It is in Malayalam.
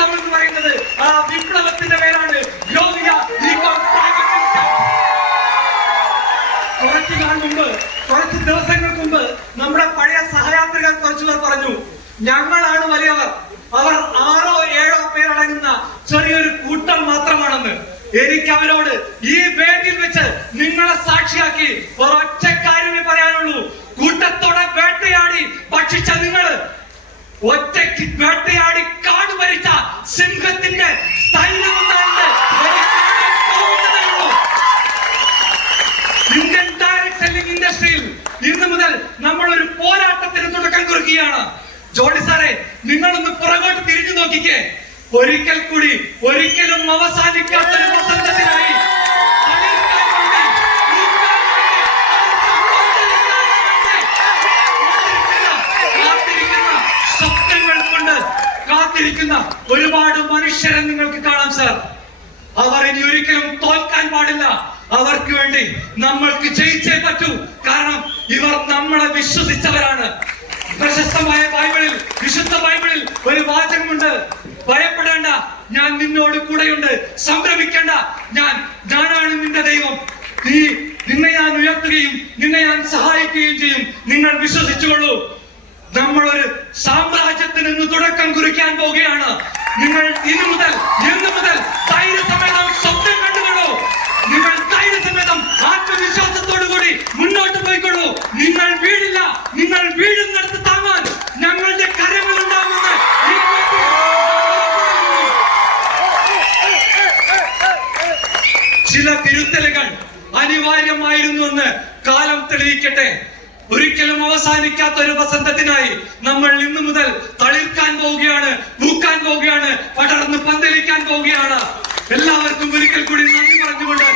വിപ്ലവം എന്ന് പറയുന്നത് ആ വിപ്ലവത്തിന്റെ പേരാണ് കുറച്ച് ദിവസങ്ങൾക്ക് മുമ്പ് നമ്മുടെ പഴയ സഹയാത്രികർ കുറച്ചുപേർ പറഞ്ഞു, ഞങ്ങളാണ് വലിയവർ, അവർ 6 or 7 പേരടങ്ങുന്ന ചെറിയൊരു കൂട്ടം മാത്രമാണെന്ന്. എനിക്ക് അവരോട് ഈ വേദിയിൽ വെച്ച് നിങ്ങളെ സാക്ഷിയാക്കി ഒരൊറ്റ കാര്യമേ പറയാനുള്ളൂ. കൂട്ടത്തോടെ വേട്ടയാടി ഭക്ഷിച്ച നിങ്ങള്, ഒറ്റയ്ക്ക് വേട്ടയാടി കാട് ഭരിച്ച സിംഹത്തിന്റെ ഇന്ത്യൻ ഡയറക്ട് സെല്ലിംഗ് ഇൻഡസ്ട്രിയിൽ ഇന്ന് മുതൽ നമ്മൾ ഒരു പോരാട്ടത്തിന് തുടക്കം കുറിക്കുകയാണ്. ജോണി സാറേ, നിങ്ങളൊന്ന് പുറകോട്ട് തിരിഞ്ഞു നോക്കിക്കേ. ഒരിക്കൽ കൂടി ഒരിക്കലും അവസാനിക്കാത്തൊരു വസന്തത്തിനായി സ്വപ്നങ്ങൾ കൊണ്ട് കാത്തിരിക്കുന്ന ഒരുപാട് മനുഷ്യരെ നിങ്ങൾക്ക് കാണാം സാർ. അവർ ഇനി ഒരിക്കലും തോൽക്കാൻ പാടില്ല. അവർക്ക് വേണ്ടി നമ്മൾക്ക് ജയിച്ചേ പറ്റൂ. കാരണം ഇവർ നമ്മളെ വിശ്വസിച്ചവരാണ്. പ്രശസ്തമായ ബൈബിളിൽ, വിശുദ്ധ ബൈബിളിൽ ഒരു വാചകമുണ്ട്, ഭയപ്പെടേണ്ട, ഞാൻ നിന്നോട് കൂടെയുണ്ട്, സംഭ്രമിക്കേണ്ട, ഞാനാണ് നിന്റെ ദൈവം, നിന്നെ ഞാൻ ഉയർത്തുകയും നിന്നെ ഞാൻ സഹായിക്കുകയും ചെയ്യും, നിങ്ങൾ വിശ്വസിച്ചുകൊള്ളൂ. നമ്മളൊരു സാമ്രാജ്യത്തിന് ഇന്ന് തുടക്കം കുറിക്കാൻ പോവുകയാണ്. നിങ്ങൾ ഇന്നു മുതൽ ധൈര്യസമേതം സ്വപ്നം കണ്ടുകൊള്ളൂ. നിങ്ങൾ ധൈര്യസമേതം ആത്മവിശ്വാസത്തോടു കൂടി മുന്നോട്ട് പോയിക്കൊള്ളൂ. നിങ്ങൾ വീടില്ല, നിങ്ങൾ വീഴുന്നിടത്ത് താങ്ങാൻ ഞങ്ങളുടെ കരങ്ങളുണ്ടാകുമെന്ന് ചില തിരുത്തലുകൾ അനിവാര്യമായിരുന്നുവെന്ന് കാലം തെളിയിക്കട്ടെ. ഒരിക്കലും അവസാനിക്കാത്ത ഒരു വസന്തത്തിനായി നമ്മൾ ഇന്നു മുതൽ തളിർക്കാൻ പോവുകയാണ്, പൂക്കാൻ പോവുകയാണ്, പടർന്ന് പന്തലിക്കാൻ പോവുകയാണ്. എല്ലാവർക്കും ഒരിക്കൽ കൂടി നന്ദി പറഞ്ഞുകൊണ്ട്